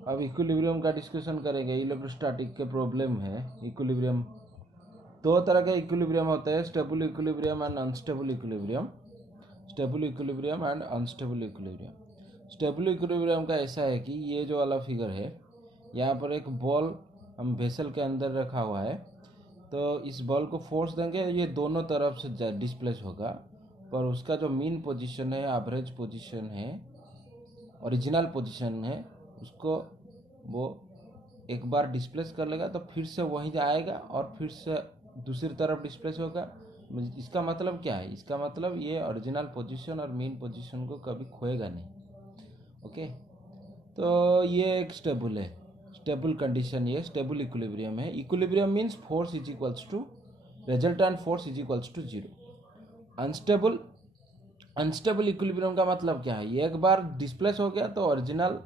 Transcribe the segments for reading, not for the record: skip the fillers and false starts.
अब इक्विलिब्रियम का डिस्कशन करेंगे। इलेक्ट्रोस्टैटिक के प्रॉब्लम है इक्विलिब्रियम। दो तरह के इक्विलिब्रियम होते हैं, stable equilibrium and unstable equilibrium. Stable equilibrium and unstable equilibrium. Stable equilibrium का ऐसा है कि ये जो वाला फिगर है, यहाँ पर एक बॉल हम वेसल के अंदर रखा हुआ है, तो इस बॉल को फोर्स देंगे, ये दोनों तरफ से डिस्प्लेस होगा, पर उसका जो मीन पोजीशन है, एवरेज पोजीशन है, ओरिजिनल पोजीशन है, उसको वो एक बार डिस्प्लेस कर लेगा तो फिर से वहीं आएगा और फिर से दूसरी तरफ डिस्प्लेस होगा। इसका मतलब क्या है? इसका मतलब ये ओरिजिनल पोजीशन और मीन पोजीशन को कभी खोएगा नहीं। ओके, तो ये एक स्टेबल है, स्टेबल कंडीशन, ये स्टेबल इक्विलिब्रियम है। Equilibrium means force is equals to resultant force is equals to zero. Unstable unstable equilibrium का मतलब क्या है? ये एक बार डिस्प्लेस हो गया तो ओरिजिनल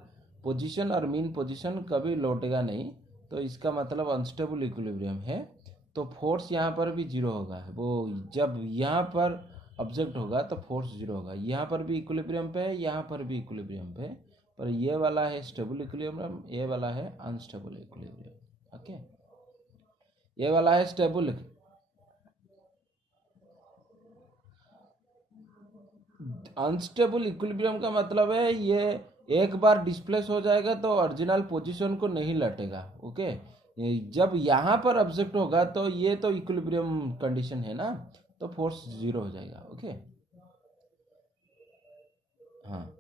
पोजीशन और मीन पोजीशन कभी लौटेगा नहीं, तो इसका मतलब अनस्टेबल इक्विलिब्रियम है। तो फोर्स यहाँ पर भी जीरो होगा। वो जब यहाँ पर ऑब्जेक्ट होगा तो फोर्स जीरो होगा। यहाँ पर भी इक्विलिब्रियम पे है, यहाँ पर भी इक्विलिब्रियम पे है, पर ये वाला है स्टेबल इक्विलिब्रियम, ये वाला है अनस्टेबल इक्विलिब्रियम। ओके, ये वाला है स्टेबल। अनस्टेबल इक्विलिब्रियम का मतलब है ये एक बार डिस्प्लेस हो जाएगा तो ओरिजिनल पोजीशन को नहीं लौटेगा। ओके, जब यहाँ पर ऑब्जेक्ट होगा तो ये तो इक्विलिब्रियम कंडीशन है ना, तो फोर्स जीरो हो जाएगा। ओके, हाँ,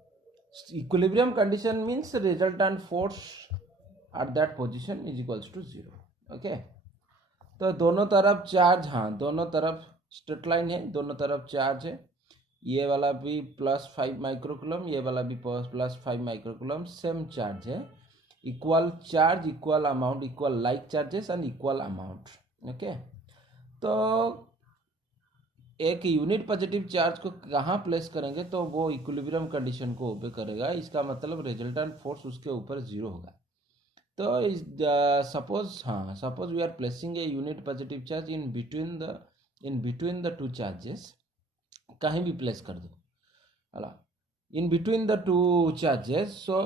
equilibrium condition means resultant force at that position is equals to zero. Okay, तो दोनों तरफ चार्ज, हाँ दोनों तरफ स्ट्रेट लाइन है, दोनों तरफ चार्ज है। ये वाला भी +5 माइक्रोकूलम, ये वाला भी +5 माइक्रोकूलम, सेम चार्ज है। Equal charge, equal amount, equal like charges and equal amount. Okay, तो एक यूनिट पॉजिटिव चार्ज को कहाँ प्लेस करेंगे तो वो इक्विलिब्रियम कंडीशन को ओबे करेगा। इसका मतलब रिजल्टेंट फोर्स उसके ऊपर जीरो होगा। तो suppose we are placing a unit positive charge in between the two charges, कहीं भी प्लेस कर दो अला, in between the two charges. So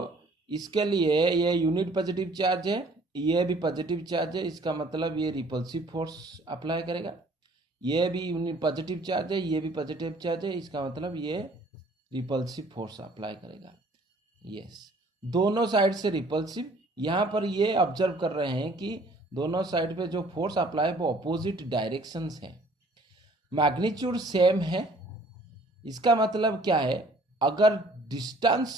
इसके लिए ये यूनिट पॉजिटिव चार्ज है, ये भी पॉजिटिव चार्ज है, इसका मतलब ये रिपल्सिव फोर्स अप्लाई करेगा। ये भी यूनिट पॉजिटिव चार्ज है, ये भी पॉजिटिव चार्ज है, इसका मतलब ये रिपल्सिव फोर्स अप्लाई करेगा। यस, दोनों साइड से रिपल्सिव। यहाँ पर ये ऑब्जर्व कर रहे हैं कि दोनों साइड पे जो फोर्स अप्लाई है वो अपोजिट डायरेक्शंस है, मैग्नीट्यूड सेम है। इसका मतलब क्या है? अगर distance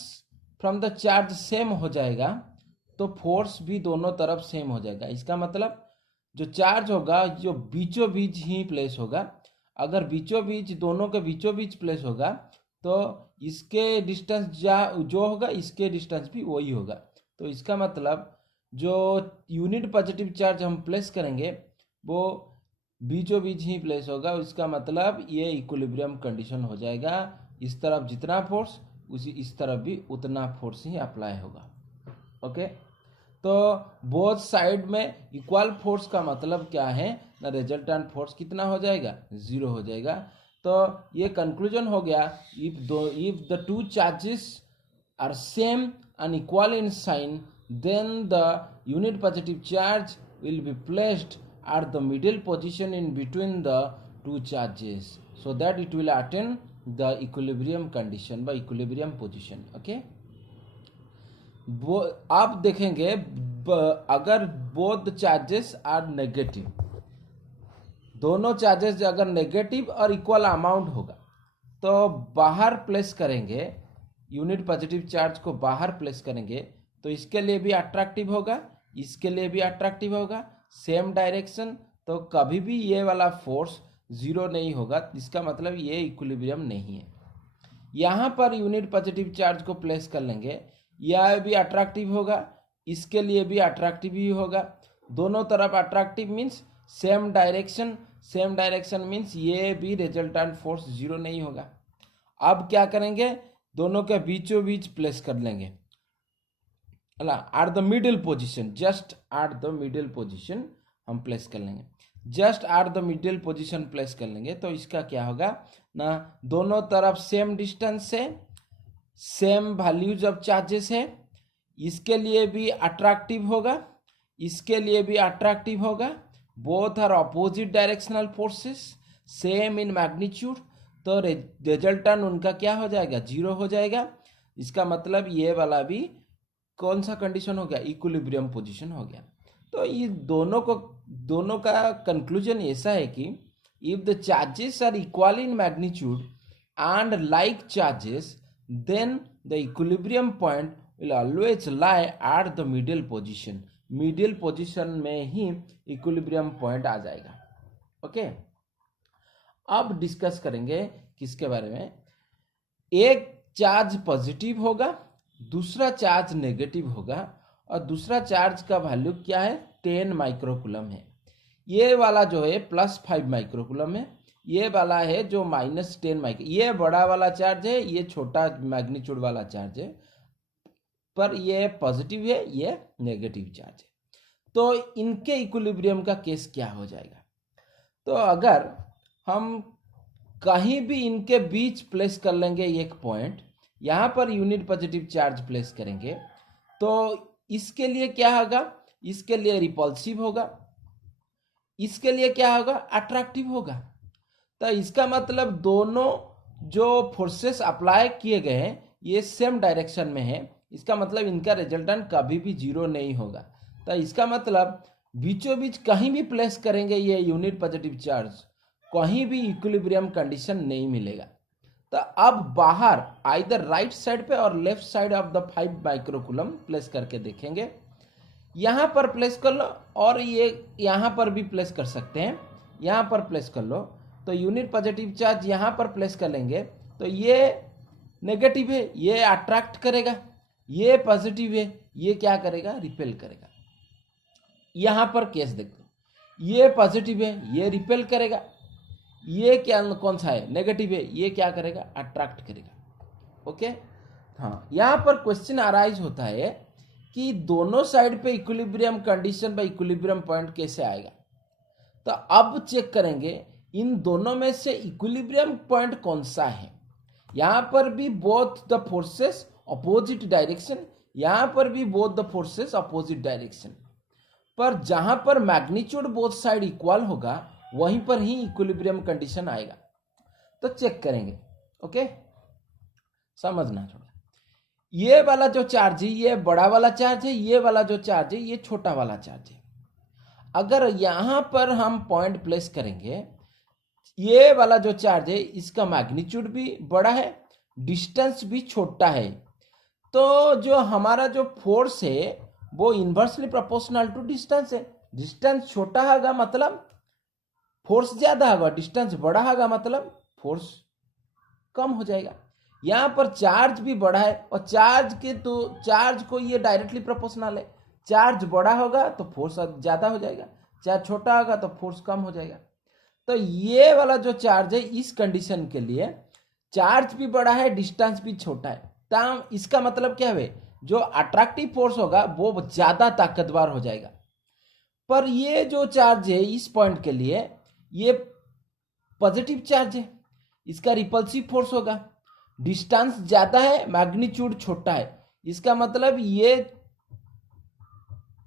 from the charge same हो जाएगा तो फोर्स भी दोनों तरफ सेम हो जाएगा। इसका मतलब जो चार्ज होगा जो बीचों बीच ही प्लेस होगा। अगर बीचों बीच, दोनों के बीचों बीच प्लेस होगा तो इसके डिस्टेंस जो होगा इसके डिस्टेंस भी वही होगा। तो इसका मतलब जो यूनिट पॉजिटिव चार्ज हम प्लेस करेंगे वो बीचों बीच ही प्लेस होगा। इसका मतलब ये इक्विलिब्रियम कंडीशन हो जाएगा। इस तरफ जितना फोर्स उसी इस तरफ भी उतना फोर्स ही अप्लाई होगा। ओके, तो बोथ साइड में इक्वल फोर्स का मतलब क्या है ना, रिजल्टेंट फोर्स कितना हो जाएगा? जीरो हो जाएगा। तो ये कंक्लूजन हो गया, if the two charges are same and equal in sign, then the unit positive charge will be placed at the middle position in between the two charges, so that it will attain the equilibrium condition by equilibrium position. Okay, वो आप देखेंगे अगर both charges are negative, दोनों charges अगर negative और equal amount होगा तो बाहर प्लेस करेंगे, यूनिट पॉजिटिव चार्ज को बाहर प्लेस करेंगे तो इसके लिए भी अट्रैक्टिव होगा, इसके लिए भी अट्रैक्टिव होगा, सेम डायरेक्शन, तो कभी भी ये वाला फोर्स जीरो नहीं होगा। इसका मतलब ये इक्विलिब्रियम नहीं है। यहाँ पर यूनिट पॉजिटिव चार्ज को प्लेस कर लेंगे, यह भी अट्रैक्टिव होगा, इसके लिए भी अट्रैक्टिव ही होगा, दोनों तरफ attractive means same direction, same direction means ये भी रिजल्टेंट फोर्स जीरो नहीं होगा। अब क्या करेंगे? दोनों के बीचों बीच प्लेस कर लेंगे, eight the middle position, just eight the middle position हम प्लेस कर लेंगे, just eight the middle position place कर लेंगे। तो इसका क्या होगा ना, दोनों तरफ सेम डिस्टेंस है, सेम वैल्यूज ऑफ चार्जेस है, इसके लिए भी अट्रैक्टिव होगा, इसके लिए भी अट्रैक्टिव होगा। Both are opposite directional forces, same in magnitude, तो रिजल्टेंट उनका क्या हो जाएगा, जीरो हो जाएगा। इसका मतलब ये वाला भी कौन सा कंडीशन हो गया, इक्विलिब्रियम पोजीशन हो गया। तो ये दोनों का कंक्लूजन ऐसा है कि if the charges are equal in magnitude and like charges, then the equilibrium point will always lie at the middle position. Middle position में ही इक्विलिब्रियम पॉइंट आ जाएगा। ओके, अब डिस्कस करेंगे किसके बारे में। एक चार्ज पॉजिटिव होगा, दूसरा चार्ज नेगेटिव होगा, और दूसरा चार्ज का वैल्यू क्या है, 10 माइक्रोकूलम है। ये वाला जो है +5 माइक्रोकूलम है, ये वाला है जो -10 माइक्रो, ये बड़ा वाला चार्ज है, ये छोटा मैग्नीट्यूड वाला चार्ज है, पर ये पॉजिटिव है, ये नेगेटिव चार्ज है। तो इनके इक्विलिब्रियम का केस क्या हो जाएगा। तो अगर हम कहीं भी इनके बीच प्लेस कर लेंगे एक पॉइंट, यहाँ per unit positive charge place करेंगे, तो इसके लिए क्या होगा, इसके लिए रिपल्सिव होगा, इसके लिए क्या होगा, अट्रैक्टिव होगा। तो इसका मतलब दोनों जो फोर्सेस अप्लाई किए गए हैं ये सेम डायरेक्शन में है, इसका मतलब इनका रिजल्टेंट कभी भी जीरो नहीं होगा। तो इसका मतलब बीचों बीच कहीं भी प्लेस करेंगे ये यूनिट पॉजिटिव चार्ज, कहीं भी इक्विलिब्रियम कंडीशन नहीं मिलेगा। तो अब बाहर आइदर राइट साइड पे और left side of the 5 microcoulomb place करके देखेंगे। यहाँ पर प्लेस कर लो और ये यहाँ पर भी प्लेस कर सकते हैं, यहाँ पर प्लेस कर लो। तो यूनिट पॉजिटिव चार्ज यहाँ पर प्लेस कर लेंगे तो ये नेगेटिव है, ये अट्रैक्ट करेगा, ये पॉजिटिव है, ये क्या करेगा, रिपेल करेगा। यहाँ पर केस देखो, ये पॉजिटिव है, ये रिपेल करेगा, ये क्या कौन सा है, नेगेटिव है, ये क्या करेगा, अट्रैक्ट करेगा। ओके, हाँ, यहाँ पर क्वेश्चन अराइज होता है कि दोनों साइड पे equilibrium condition bye equilibrium point कैसे आएगा। तो अब चेक करेंगे इन दोनों में से इक्विलिब्रियम पॉइंट कौन सा है। यहाँ पर भी both the forces opposite direction, यहाँ पर भी both the forces opposite direction, पर जहां पर मैग्नीट्यूड बोथ साइड इक्वल होगा वहीं पर ही इक्विलिब्रियम कंडीशन आएगा। तो चेक करेंगे। ओके, समझना थोड़ा, ये वाला जो चार्ज है ये बड़ा वाला चार्ज है, ये वाला जो चार्ज है ये छोटा वाला चार्ज है। अगर यहां पर हम पॉइंट प्लेस करेंगे, ये वाला जो चार्ज है इसका मैग्नीट्यूड भी बड़ा है, डिस्टेंस भी छोटा है, तो जो हमारा जो फोर्स है वो इन्वर्सली प्रोपोर्शनल टू डिस्टेंस है। डिस्टेंस छोटा होगा मतलब फोर्स ज्यादा होगा, डिस्टेंस बड़ा होगा मतलब फोर्स कम हो जाएगा। यहाँ पर चार्ज भी बड़ा है और चार्ज को ये डायरेक्टली प्रोपोर्शनल है, चार्ज बड़ा होगा तो फोर्स ज्यादा हो जाएगा, चार्ज छोटा होगा तो फोर्स कम हो जाएगा। तो ये वाला जो चार्ज है इस कंडीशन के लिए चार्ज भी बड़ा है, डिस्टेंस भी छोटा है, तो इसका मतलब क्या है, जो अट्रैक्टिव फोर्स होगा वो ज्यादा ताकतवर हो जाएगा। पर ये जो चार्ज है इस पॉइंट के लिए ये पॉजिटिव चार्ज है, इसका रिपल्सिव फोर्स होगा, डिस्टेंस ज्यादा है, मैग्नीट्यूड छोटा है, इसका मतलब ये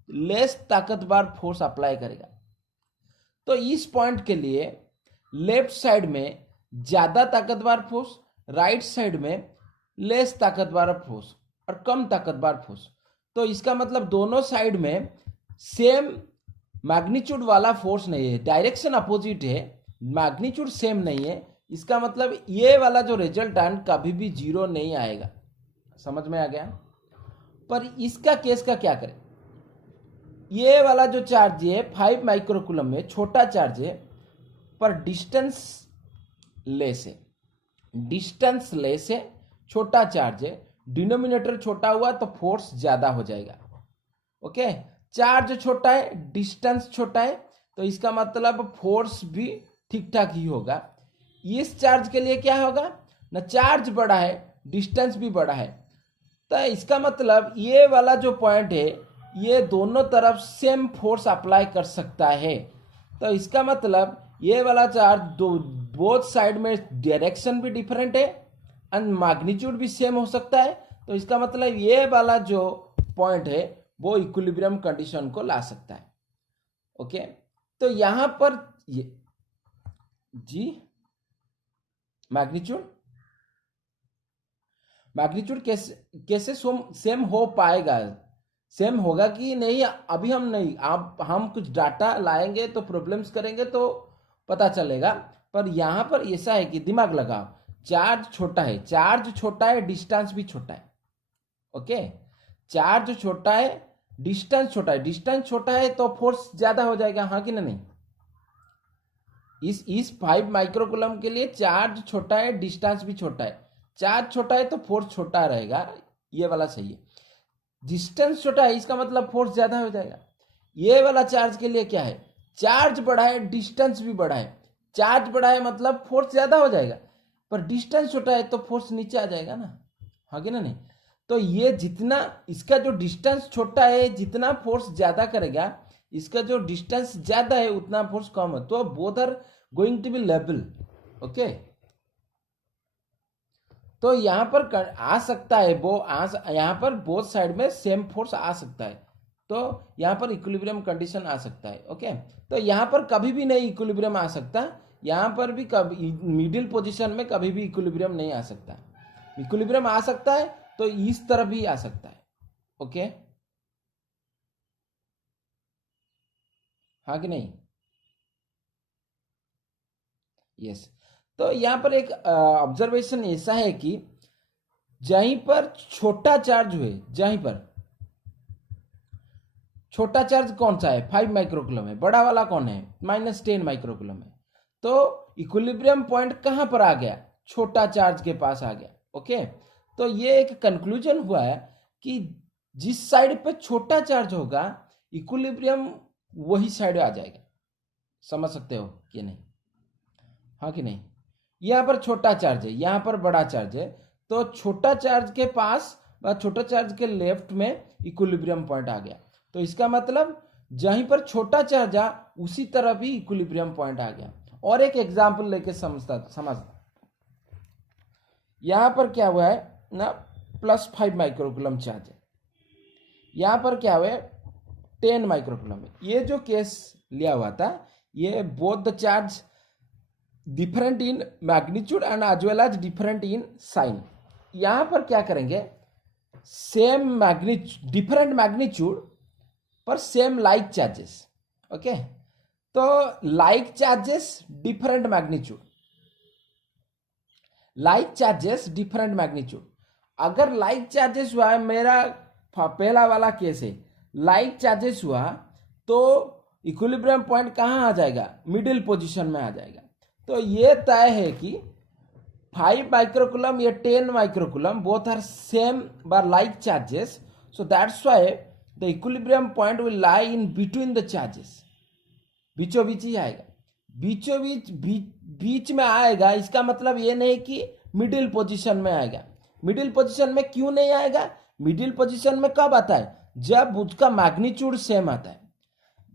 लेस ताकतवर फोर्स अप्लाई करेगा। तो इस पॉइंट के लिए लेफ्ट साइड में ज्यादा ताकतवर फोर्स, राइट साइड में लेस ताकतवर फोर्स और कम ताकतवर फोर्स। तो इसका मतलब दोनों साइड में सेम मैग्नीट्यूड वाला फोर्स नहीं है, डायरेक्शन अपोजिट है, मैग्नीट्यूड सेम नहीं है। इसका मतलब ये वाला जो रिजल्टेंट कभी भी जीरो नहीं आएगा। समझ में आ गया। पर इसका केस का क्या करें, ये वाला जो चार्ज है 5 माइक्रोकूलम में छोटा चार्ज है पर डिस्टेंस लेस है, डिस्टेंस लेस है, छोटा चार्ज है, डिनोमिनेटर छोटा हुआ तो फोर्स ज्यादा हो जाएगा। ओके, चार्ज छोटा है, डिस्टेंस छोटा है, तो इसका मतलब फोर्स भी ठीक ठाक ही होगा। इस चार्ज के लिए क्या होगा ना, चार्ज बड़ा है, डिस्टेंस भी बड़ा है, तो इसका मतलब ये वाला जो पॉइंट है ये दोनों तरफ सेम फोर्स अप्लाई कर सकता है। तो इसका मतलब ये वाला चार्ज बोथ साइड में डायरेक्शन भी डिफरेंट है एंड मैग्नीट्यूड भी सेम हो सकता है। तो इसका मतलब ये वाला जो पॉइंट है वो इक्विलिब्रियम कंडीशन को ला सकता है। ओके, तो यहां पर ये जी मैग्नीट्यूड कैसे कैसे सेम हो पाएगा, सेम होगा कि नहीं अभी हम नहीं, आप हम कुछ डाटा लाएंगे तो प्रॉब्लम्स करेंगे तो पता चलेगा। पर यहां पर ऐसा है कि दिमाग लगाओ, चार्ज छोटा है, डिस्टेंस भी छोटा है। ओके, चार्ज छोटा है, डिस्टेंस छोटा है तो फोर्स ज्यादा हो जाएगा, हाँ कि नहीं। इस 5 माइक्रोकूलम के लिए चार्ज छोटा है, डिस्टेंस भी छोटा है। चार्ज छोटा है तो फोर्स छोटा रहेगा, ये वाला सही है। डिस्टेंस छोटा है इसका मतलब फोर्स ज्यादा हो जाएगा। ये वाला चार्ज के लिए क्या है, चार्ज बड़ा है, डिस्टेंस भी बड़ा है। चार्ज बड़ा है मतलब फोर्स ज्यादा हो जाएगा, पर डिस्टेंस छोटा है तो फोर्स नीचे आ जाएगा ना, हाँ कि नहीं। तो ये जितना इसका जो डिस्टेंस छोटा है, जितना फोर्स ज्यादा करेगा, इसका जो डिस्टेंस ज्यादा है उतना फोर्स कम है, तो both are going to be level. Okay, तो यहां पर आ सकता है यहां पर बोथ साइड में सेम फोर्स आ सकता है, तो यहां पर इक्विलिब्रियम कंडीशन आ सकता है। ओके, तो यहां पर कभी भी नहीं इक्विलिब्रियम आ सकता, यहां पर भी कभी मिडिल पोजीशन में कभी भी इक्विलिब्रियम नहीं आ सकता। इक्विलिब्रियम आ सकता है तो इस तरफ भी आ सकता है। ओके, हाँ कि नहीं। यस, तो यहां पर एक ऑब्जर्वेशन ऐसा है कि जहीं पर छोटा चार्ज हुए, जहीं पर छोटा चार्ज कौन सा है, 5 माइक्रोकूलम है, बड़ा वाला कौन है, -10 माइक्रोकूलम है, तो इक्विलिब्रियम पॉइंट कहां पर आ गया, छोटा चार्ज के पास आ गया। ओके, तो ये एक कंक्लूजन हुआ है कि जिस साइड पे छोटा चार्ज होगा इक्विलिब्रियम वही साइड आ जाएगा। समझ सकते हो कि नहीं, हाँ कि नहीं। यहां पर छोटा चार्ज है, यहां पर बड़ा चार्ज है, तो छोटा चार्ज के पास छोटा चार्ज के लेफ्ट में इक्विलिब्रियम पॉइंट आ गया, तो इसका मतलब जहीं पर छोटा चार्ज आ उसी तरफ ही इक्विलिब्रियम पॉइंट आ गया। और एक एग्जांपल लेके समझ यहां पर क्या हुआ है ना, +5 माइक्रोकूलम चार्ज है, यहां पर क्या हुआ है 10 माइक्रोकूलम है। ये जो केस लिया हुआ था, ये both the charge different in magnitude and as well as different in sign. यहां पर क्या करेंगे, सेम मैग्नीट्यूड डिफरेंट मैग्नीट्यूड पर सेम लाइक चार्जेस। ओके, तो like charges different magnitude, like charges different magnitude. अगर लाइक चार्जेस हुआ है, मेरा पहला वाला केस है, लाइक चार्जेस हुआ तो इक्विलिब्रियम पॉइंट कहां आ जाएगा, मिडिल पोजीशन में आ जाएगा। तो ये तय है कि 5 माइक्रोकूलम या 10 माइक्रोकूलम बोथ आर सेम बार like charges, so that's why the equilibrium point will lie in between the charges। बीचों बीच ही आएगा, बीचों बीच में आएगा, इसका मतलब ये नहीं कि मिडिल पोजीशन में आएगा। मिडिल पोजीशन में क्यों नहीं आएगा, मिडिल पोजीशन में कब आता है, जब उसका मैग्नीट्यूड सेम आता है।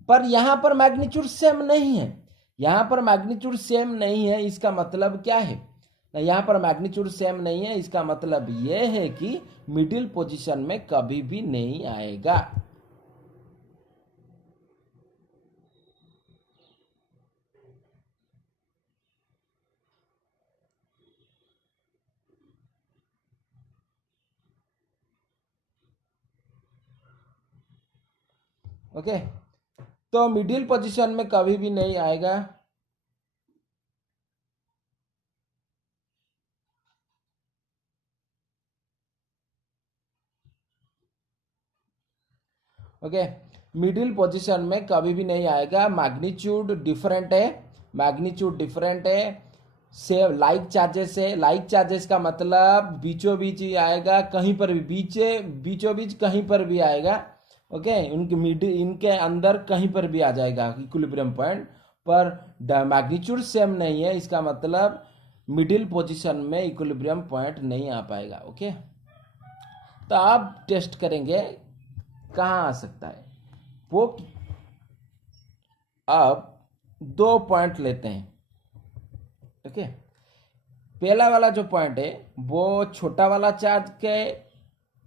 पर यहां पर मैग्नीट्यूड सेम नहीं है, यहां पर मैग्नीट्यूड सेम नहीं है, इसका मतलब क्या है, यहां पर मैग्नीट्यूड सेम नहीं है, इसका मतलब यह है कि मिडिल पोजीशन में कभी भी नहीं आएगा। ओके, तो मिडिल पोजीशन में कभी भी नहीं आएगा। ओके, मिडिल पोजीशन में कभी भी नहीं आएगा, मैग्नीट्यूड डिफरेंट है, मैग्नीट्यूड डिफरेंट है, से लाइक चार्जेस है, लाइक चार्जेस का मतलब बीचों बीच ही आएगा, कहीं पर भी बीचों बीच कहीं पर भी आएगा। ओके, उनके मिडिल इनके अंदर कहीं पर भी आ जाएगा इक्विलिब्रियम पॉइंट, पर मैग्नीट्यूड सेम नहीं है, इसका मतलब मिडिल पोजीशन में इक्विलिब्रियम पॉइंट नहीं आ पाएगा। ओके, तो आप टेस्ट करेंगे कहाँ आ सकता है वो। अब 2 पॉइंट लेते हैं। ओके, पहला वाला जो पॉइंट है वो छोटा वाला चार्ज के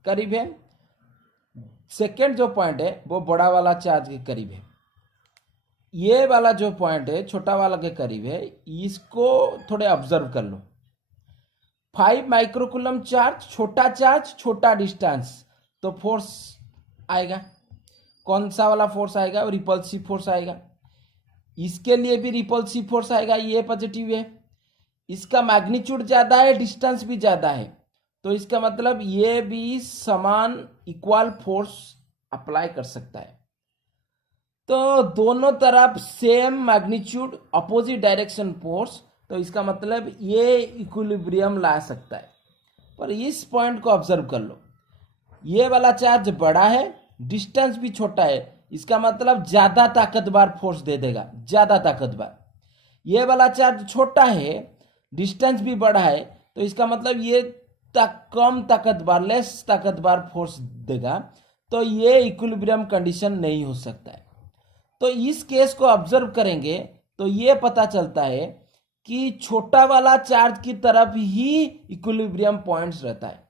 करीब है, सेकेंड जो पॉइंट है वो बड़ा वाला चार्ज के करीब है, ये वाला जो पॉइंट है छोटा वाला के करीब है, इसको थोड़े ऑब्जर्व कर लो। 5 माइक्रोकुलम चार्ज, छोटा डिस्टेंस, तो फोर्स आएगा, कौन सा वाला फोर्स आएगा? रिपल्सिव फोर्स आएगा। इसके लिए भी रिपल्सिव फोर्स आएगा, ये पॉजिटिव है। इसका मैग्नीट्यूड ज्यादा है, डिस्टेंस भी ज्यादा है, तो इसका मतलब ये भी समान इक्वल फोर्स अप्लाई कर सकता है। तो दोनों तरफ same magnitude, opposite direction force, तो इसका मतलब ये इक्विलिब्रियम ला सकता है। पर इस पॉइंट को ऑब्जर्व कर लो, ये वाला चार्ज बड़ा है, डिस्टेंस भी छोटा है, इसका मतलब ज्यादा ताकतवर फोर्स दे देगा, ज्यादा ताकतवर। ये वाला चार्ज छोटा है, डिस्टेंस भी बड़ा है, तो इसका मतलब ये कम ताकतवर, लेस ताकतवर फोर्स देगा, तो ये इक्विलिब्रियम कंडीशन नहीं हो सकता है। तो इस केस को ऑब्जर्व करेंगे तो ये पता चलता है कि छोटा वाला चार्ज की तरफ ही इक्विलिब्रियम पॉइंट्स रहता है।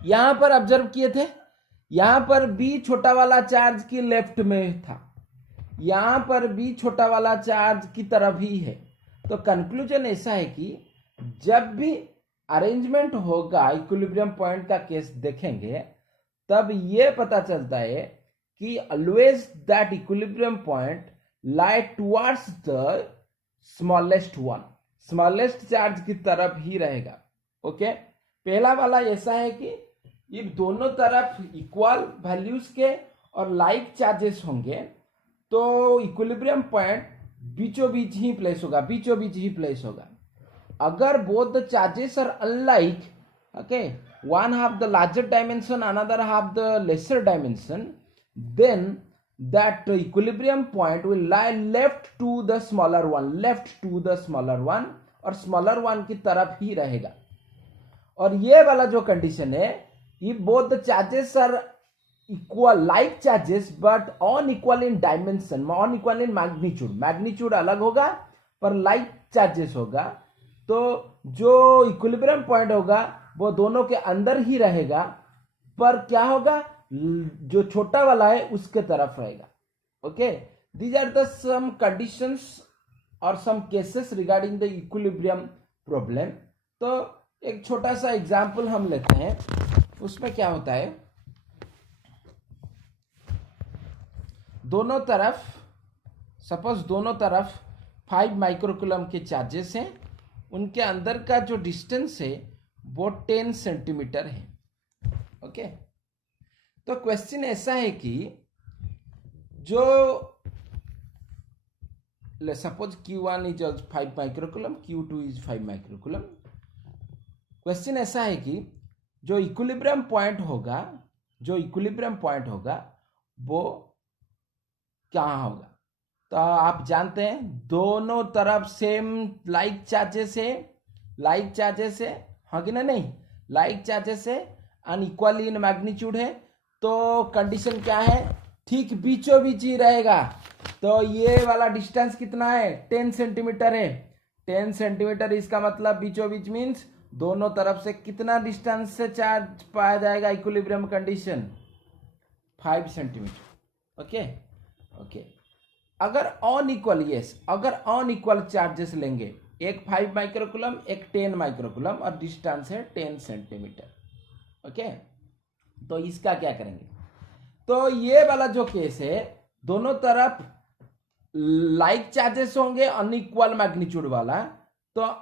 यहां पर ऑब्जर्व किए थे, यहां पर भी छोटा वाला चार्ज की लेफ्ट में था, यहां पर भी छोटा वाला चार्ज की तरफ ही है। तो कंक्लूजन ऐसा है कि जब भी अरेंजमेंट होगा, इक्विलिब्रियम पॉइंट का केस देखेंगे, तब यह पता चलता है कि always that equilibrium point lie towards the smallest one, smallest charge की तरफ ही रहेगा। ओके, पहला वाला ऐसा है कि ये दोनों तरफ इक्वल वैल्यूज के और लाइक चार्जेस होंगे, तो इक्विलिब्रियम पॉइंट बीचों बीच ही प्लेस होगा, बीचों बीच ही प्लेस होगा। अगर both the charges are unlike, okay, one have the larger dimension, another have the lesser dimension, then that equilibrium point will lie left to the smaller one, left to the smaller one, और smaller one की तरफ ही रहेगा। और ये वाला जो condition है, if both the charges are equal, like charges but unequal in dimension, unequal in magnitude, magnitude अलग होगा पर like charges होगा, तो जो इक्विलिब्रियम पॉइंट होगा वो दोनों के अंदर ही रहेगा, पर क्या होगा, जो छोटा वाला है उसके तरफ रहेगा। Okay, these are the some conditions और some cases regarding the equilibrium problem. तो एक छोटा सा एग्जांपल हम लेते हैं, उसमें क्या होता है, दोनों तरफ, सपोज दोनों तरफ 5 माइक्रोकुलम के चार्जेस हैं, उनके अंदर का जो डिस्टेंस है वो 10 सेंटीमीटर है। ओके, तो क्वेश्चन ऐसा है कि जो suppose Q1 is 5 microcoulomb, Q2 is 5 microcoulomb. Question ऐसा है कि जो इक्विलिब्रियम पॉइंट होगा, जो इक्विलिब्रियम पॉइंट होगा वो कहाँ होगा? तो आप जानते हैं दोनों तरफ सेम लाइक चार्जेस है, लाइक चार्जेस है, हाँ कि नहीं, लाइक चार्जेस है, अनइक्वल इन मैग्नीट्यूड है, तो कंडीशन क्या है, ठीक बीचों बीच ही रहेगा। तो ये वाला डिस्टेंस कितना है, 10 सेंटीमीटर है, 10 सेंटीमीटर, इसका मतलब बीचों बीच मीन्स दोनों तरफ से कितना डिस्टेंस से चार्ज पाया जाएगा, equilibrium condition 5 centimetre. Okay okay, अगर अनइक्वल, यस, अगर अनइक्वल चार्जेस लेंगे, एक 5 माइक्रोकुलम, एक 10 माइक्रोकुलम, और डिस्टेंस है 10 सेंटीमीटर। ओके, तो इसका क्या करेंगे? तो ये वाला जो केस है, दोनों तरफ लाइक चार्जेस होंगे, अनइक्वल मैग्नीट्यूड वाला, तो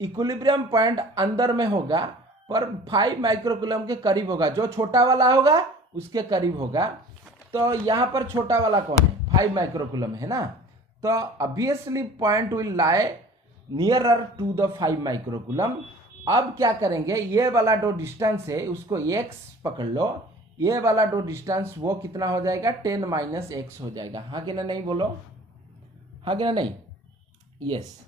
इक्विलिब्रियम पॉइंट अंदर में होगा, पर 5 माइक्रोकुलम के करीब होगा, जो छोटा वाला होगा उसके करीब होगा। तो यहां पर छोटा वाला कौन है, 5 माइक्रोकुलम है ना, तो obviously point will lie nearer to the 5 microcoulomb. अब क्या करेंगे, ये वाला जो डिस्टेंस है उसको x पकड़ लो, ये वाला जो डिस्टेंस वो कितना हो जाएगा, 10 माइनस x हो जाएगा, हाँ कि ना नहीं, बोलो हाँ कि ना नहीं, यस।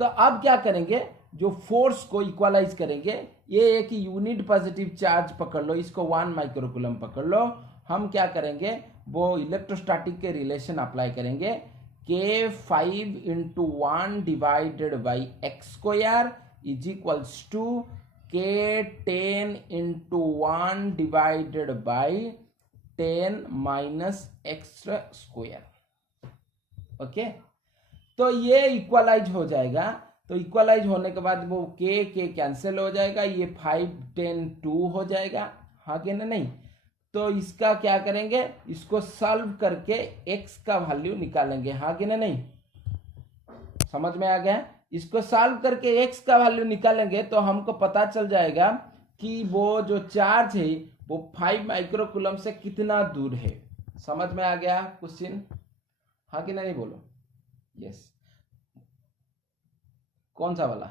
तो अब क्या करेंगे, जो फोर्स को इक्वलाइज करेंगे, ये एक यूनिट पॉजिटिव चार्ज पकड़ लो, इसको 1 माइक्रोकुलम पकड़ लो, हम क्या करेंगे, वो इलेक्ट्रोस्टैटिक के रिलेशन अप्लाई करेंगे, K5 × 1 divided by x² is equals to K 10 into 1 divided by 10 minus extra square. Okay, तो ये इक्वलाइज हो जाएगा। तो इक्वलाइज होने के बाद वो के कैंसिल हो जाएगा, ये 5 10 2 हो जाएगा, हाँ कि नहीं। तो इसका क्या करेंगे, इसको सॉल्व करके x का वैल्यू निकालेंगे, हाँ कि नहीं। समझ में आ गया। इसको सॉल्व करके x का वैल्यू निकालेंगे तो हमको पता चल जाएगा कि वो जो चार्ज है वो 5 माइक्रोकूलम से कितना दूर है। समझ में आ गया क्वेश्चन, हाँ कि नहीं बोलो। यस, कौन सा वाला।